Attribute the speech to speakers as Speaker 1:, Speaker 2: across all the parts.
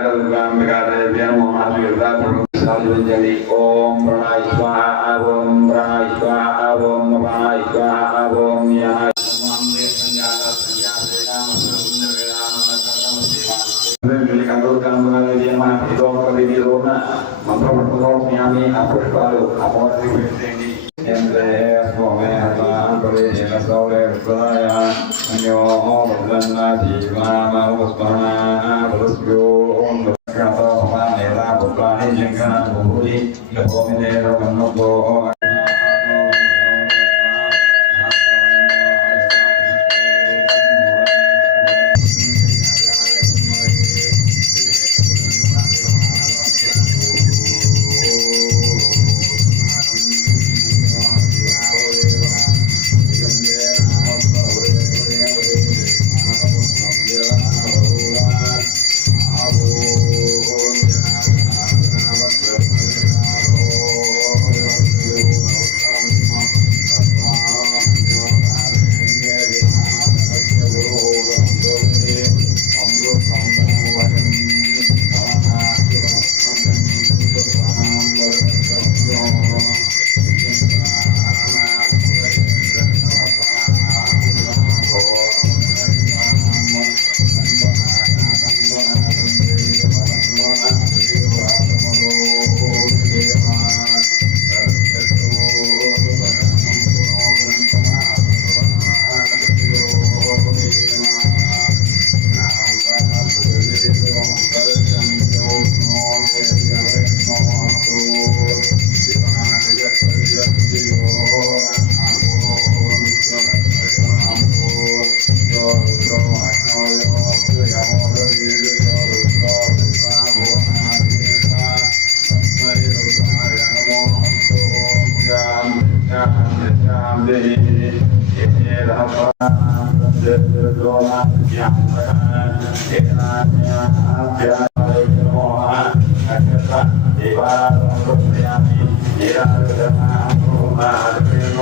Speaker 1: కనకదుర్గాంబికాదేవి నమోహాజలి ఓం ప్రణాయ స్వాహ ఓం ప్రణాయ స్వాహ ఓం ప్రణాయ స్వాహ ఓం యా పుష్పాలు పెట్టండి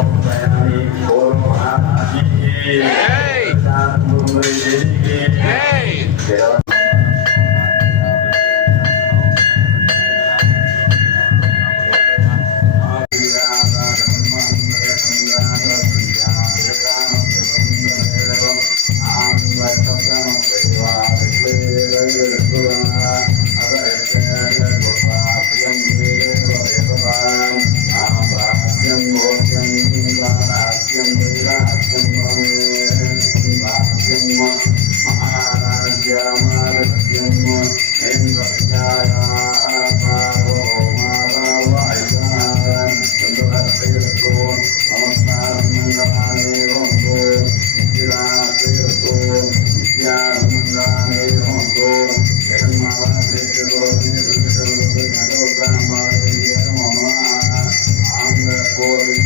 Speaker 1: มไปนี้
Speaker 2: โอมหาอิทธิ boy.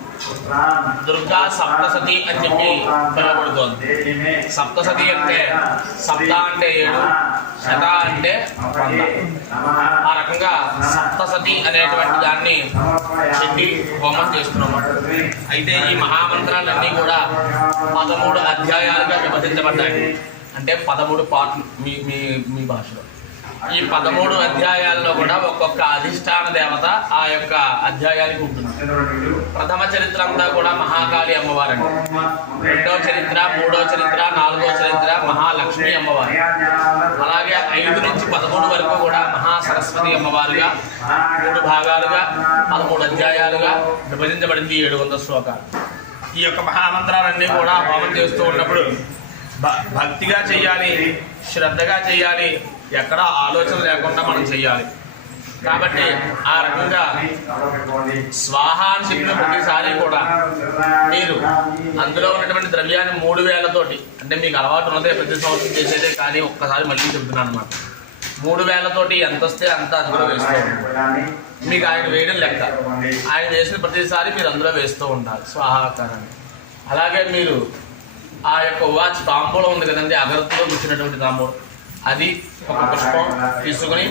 Speaker 2: దుర్గా సప్తసతి అని చెప్పి పిలువబడుతోంది. సప్తసతి అంటే సప్త అంటే ఏడు శత అంటే వంద. ఆ రకంగా సప్తసతి అనేటువంటి దాన్ని చెల్లి హోమం చేస్తున్నాం అయితే ఈ మహామంత్రాలన్నీ కూడా పదమూడు అధ్యాయాలుగా విభజించబడ్డాయి. అంటే పదమూడు పాటలు మీ మీ మీ భాషలో. ఈ పదమూడు అధ్యాయాల్లో కూడా ఒక్కొక్క అధిష్టాన దేవత ఆ యొక్క అధ్యాయానికి ఉంటుంది ప్రథమ చరిత్ర అంతా కూడా మహాకాళి అమ్మవారండి. రెండో చరిత్ర మూడో చరిత్ర నాలుగో చరిత్ర మహాలక్ష్మి అమ్మవారు. అలాగే ఐదు నుంచి పదమూడు వరకు కూడా మహా సరస్వతి అమ్మవారుగా మూడు భాగాలుగా పదమూడు అధ్యాయాలుగా విభజించబడింది ఏడు వందల శ్లోకాలు. ఈ యొక్క మహామంత్రాలన్నీ కూడా హోమం చేస్తూ ఉన్నప్పుడు భ- భక్తిగా చేయాలి శ్రద్ధగా చేయాలి ఎక్కడ ఆలోచన లేకుండా మనం చేయాలి కాబట్టి ఆ రకంగా స్వాహ అని చెప్పిన ప్రతిసారి కూడా మీరు అందులో ఉన్నటువంటి ద్రవ్యాన్ని మూడు వేలతోటి అంటే మీకు అలవాటు ఉన్నదే ప్రతి సంవత్సరం చేసేదే కానీ ఒక్కసారి మళ్ళీ చెప్తున్నాను అనమాట మూడు వేలతోటి ఎంత వస్తే అంత అందులో వేస్తూ మీకు ఆయన వేయడం లెక్క. ఆయన చేసిన ప్రతిసారి మీరు అందులో వేస్తూ ఉండాలి స్వాహాకారాన్ని అలాగే మీరు ఆ యొక్క వాచ్ తాంబూలం ఉంది కదండి అగరత్తులో కూర్చున్నటువంటి తాంబూలం. అది ఒక పుష్పం తీసుకుని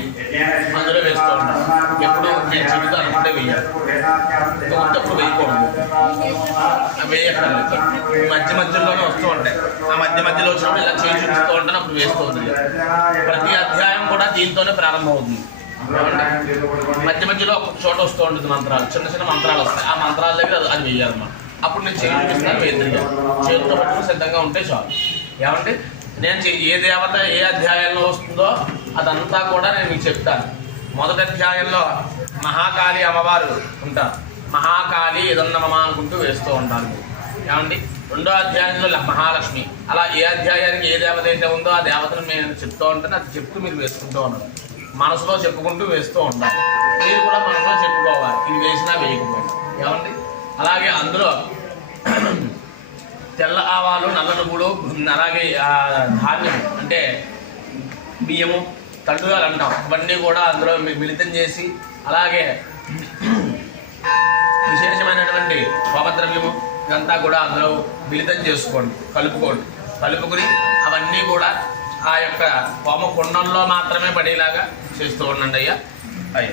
Speaker 2: అందులో వేస్తూ ఉంటాను ఎప్పుడు నేను చెబుతా అనుకుంటే వేయాలి ఉంటప్పుడు వేయకూడదు. అవి వేయక్కర్లేదు. మధ్య మధ్యలోనే వస్తూ ఉంటాయి. ఆ మధ్య మధ్యలో వచ్చినప్పుడు ఇలా చేయి చూపిస్తూ ఉంటాను అప్పుడు వేస్తూ ఉంటుంది ప్రతి అధ్యాయం కూడా దీంతోనే ప్రారంభమవుతుంది మధ్య మధ్యలో ఒక చోట వస్తూ ఉంటుంది మంత్రాలు. చిన్న చిన్న మంత్రాలు వస్తాయి. ఆ మంత్రాల దగ్గర అది- అది వేయాలన్నమాట అప్పుడు నేను చేయి చూపిస్తాను వేద్దరిగా చేతితో పట్టుకుని సిద్ధంగా ఉంటే చాలు. ఏమంటే నేను చే- ఏ దేవత ఏ అధ్యాయంలో వస్తుందో అదంతా కూడా నేను మీకు చెప్తాను. మొదటి అధ్యాయంలో మహాకాళి అమ్మవారు ఉంటారు మహాకాళి ఏదన్నమ్మ అనుకుంటూ వేస్తూ ఉంటాను ఏమండి? రెండో అధ్యాయంలో మహాలక్ష్మి. అలా ఏ అధ్యాయానికి ఏ దేవత అయితే ఉందో ఆ దేవతను నేను చెప్తూ ఉంటాను అది చెప్తూ మీరు వేసుకుంటూ ఉన్నాను మనసులో చెప్పుకుంటూ వేస్తూ ఉంటాను మీరు కూడా మనసులో చెప్పుకోవాలి. ఇది వేసినా వేయకపోయినా. ఏమండి? అలాగే అందులో తెల్ల ఆవాలు నల్ల నువ్వులు అలాగే ధాన్యం అంటే బియ్యము తండ్రుగాలు అంటాం. ఇవన్నీ కూడా అందులో మిళితం చేసి అలాగే విశేషమైనటువంటి హోమద్రవ్యము ఇదంతా కూడా అందులో మిళితం చేసుకోండి కలుపుకోండి. కలుపుకుని అవన్నీ కూడా ఆ యొక్క హోమ కుండంలో మాత్రమే పడేలాగా చేస్తూ ఉండండి అయ్యా. అయ్యా.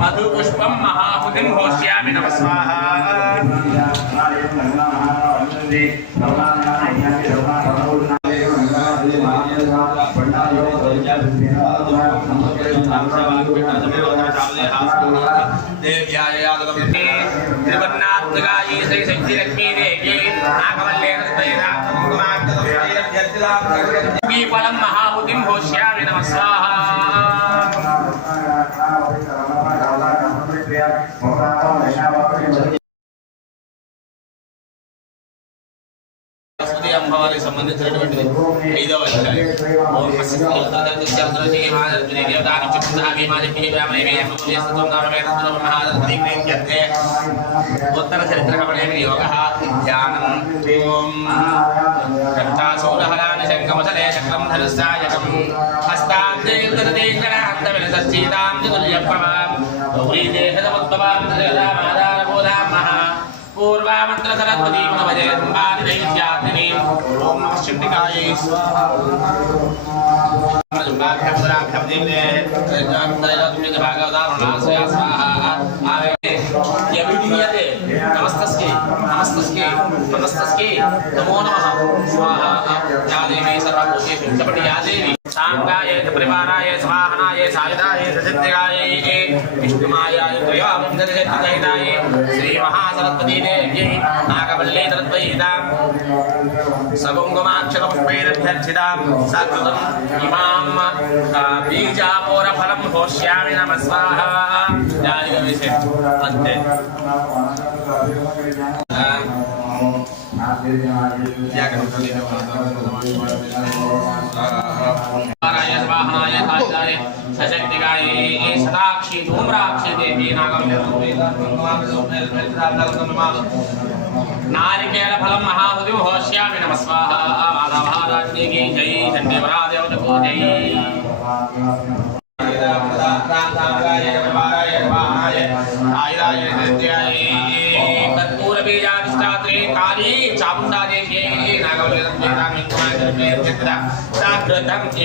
Speaker 2: మధు పుష్పం స్వాహ దేవ్యాయ యాదవం పీపలం మహాబుద్ధిం హోష్యామి నమ స్వాహ. సరస్వతి సంబంధించినటువంటి ఐదవ అధ్యాయం. ఓం ఉత్తర చరిత్రకమణేమి యోగ ధ్యానం. ఓం. శంకమసలే చక్రం ధనుస్సాయకం హస్తాంతేంద్రదేంద్రహాంతమిలసీతాం తుల్యప్రభాం గౌరీ పూర్వామంత్ర ఓం నమః స్వాహా ततस्तस्यै नमो नमः स्वाहा या देवी सर्वभूतेषु चपटि या साङ्गाय परिवाराय स्वाहनाय सायुधाय सचित्रगायै विष्णुमायाय त्रयामुन्दरचत्रहिताय श्रीमहासरस्वतीदेव्यै नागवल्ले तरद्वयितां सगुङ्गुमाक्षरपुष्पैरभ्यर्चितां सकृतम् इमां बीजापोरफलं घोष्यामि नमः स्वाहा जायगविषे अन्ते సదాక్షి ధూమ్రాక్షి దేవి నాగం నారికేళ ఫలం మహాబుధి హోష్యామి నమ స్వాహ మాధవరాజ్ఞికి జై చండీవరాదేవతకు జై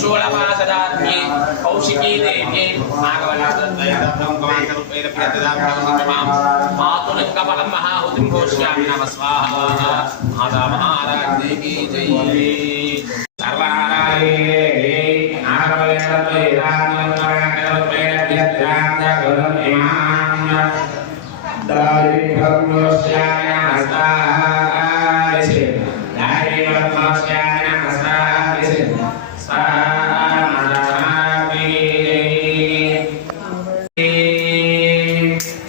Speaker 2: త్రిశూలవాసదాత్మ్యే కౌశికీ దేవ్యే మాతులింగఫలం మహాహుతిం ఘోష్యామి నమ స్వాహ మాతా మహారాజ్ఞీ జై సర్వనారాయణే నాగవల్లేశ్వర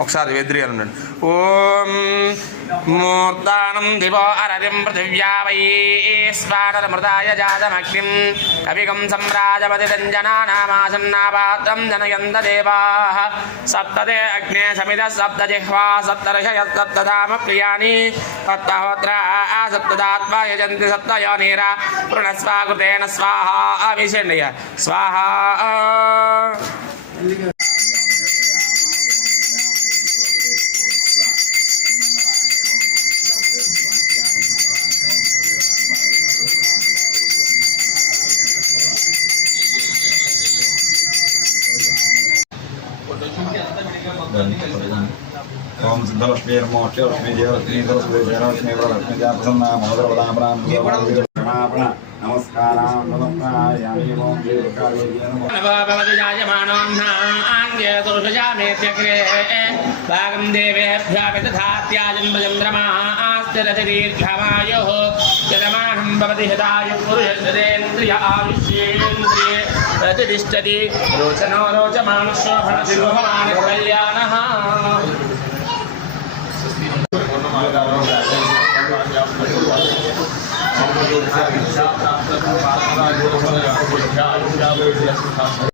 Speaker 3: ఒకసారి వేద్రియాలు ఉండండి ఓం మూర్ధానం దివో అరదిం పృథివ్యా వై స్వానరమృతాయ జాతమగ్నిం కవికం సంరాజపతి రంజనానామాసన్నాపాత్రం జనయంత దేవా. సప్తదే అగ్నే సమిత సప్త జిహ్వా సప్తర్షయ సప్తధామ ప్రియాణి సప్తహోత్ర సప్తదాత్మా యజంతి సప్తయోనీరా పునఃస్వాకృతేన స్వాహా అవిషణ్య స్వాహా.
Speaker 4: ఓం సిద్ధలక్ష్మీర్మోక్ష లక్ష్మీ దేవలక్ష్మీ సరస్వతి జయలక్ష్మీ వరలక్ష్మీ జాప్రసన్న మోదరవదాపరాం నమస్కారం నమస్కారామి ఓం శ్రీకాళీ
Speaker 2: భవతి జాయమానోన్నాంగ్యదుర్షజామేత్యగ్రే భాగం దేవేభ్యాపి తథాత్యాజన్మజంద్రమాస్తిరతిదీర్ఘమాయుः యజమానం భవతి హృదాయు ततिष्ठति रोचनो रोचमानशोभनशोभमानकल्याणः
Speaker 4: प्राप्त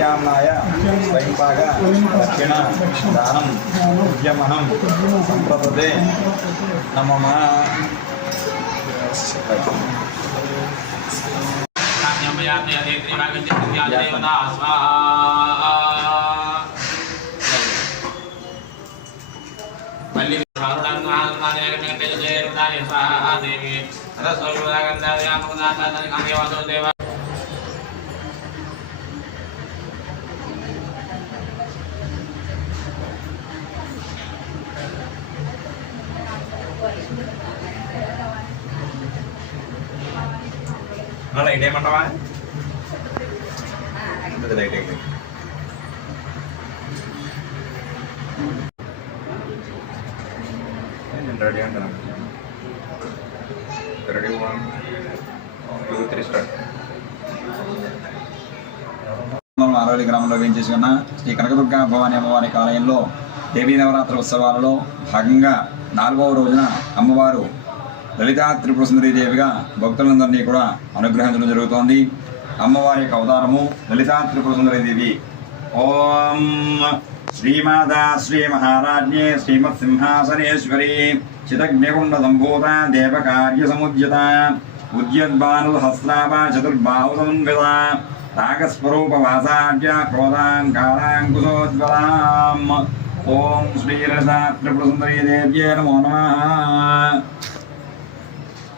Speaker 4: ప్రత్యామ్నాయ స్వయంపాక దక్షిణ దానం ఉద్యమనం
Speaker 2: సంప్రదే నమ. మళ్ళీ దేవి దేవ
Speaker 1: లైట్ ఏమంటావా లైట్ రెడీ అంటాను ready one two three start. అరవై గ్రామంలో వేయించేసుకున్న శ్రీ కనకదుర్గ భవాని అమ్మవారి ఆలయంలో దేవీ నవరాత్రి ఉత్సవాలలో భాగంగా నాలుగవ రోజున అమ్మవారు లలితా త్రిపుర సుందరి దేవిగా భక్తులందరినీ కూడా అనుగ్రహించడం జరుగుతోంది. అమ్మవారి యొక్క అవతారము లలితా త్రిపుర సుందరి దేవి. ఓం శ్రీమాతా శ్రీ మహారాజ్ఞే శ్రీమత్ సింహాసనేశ్వరి చితజ్ఞకుండ సంభూత దేవకార్య సముద్యత ఉద్యద్భాను సహస్రావ చతుర్బాహు సమన్విత రాగస్వరూప వాసాడ్య క్రోధాంకారాంకుశోజ్వలాం ఓం శ్రీరసా త్రిపుర సుందరీ దేవ్యే నమో నమః.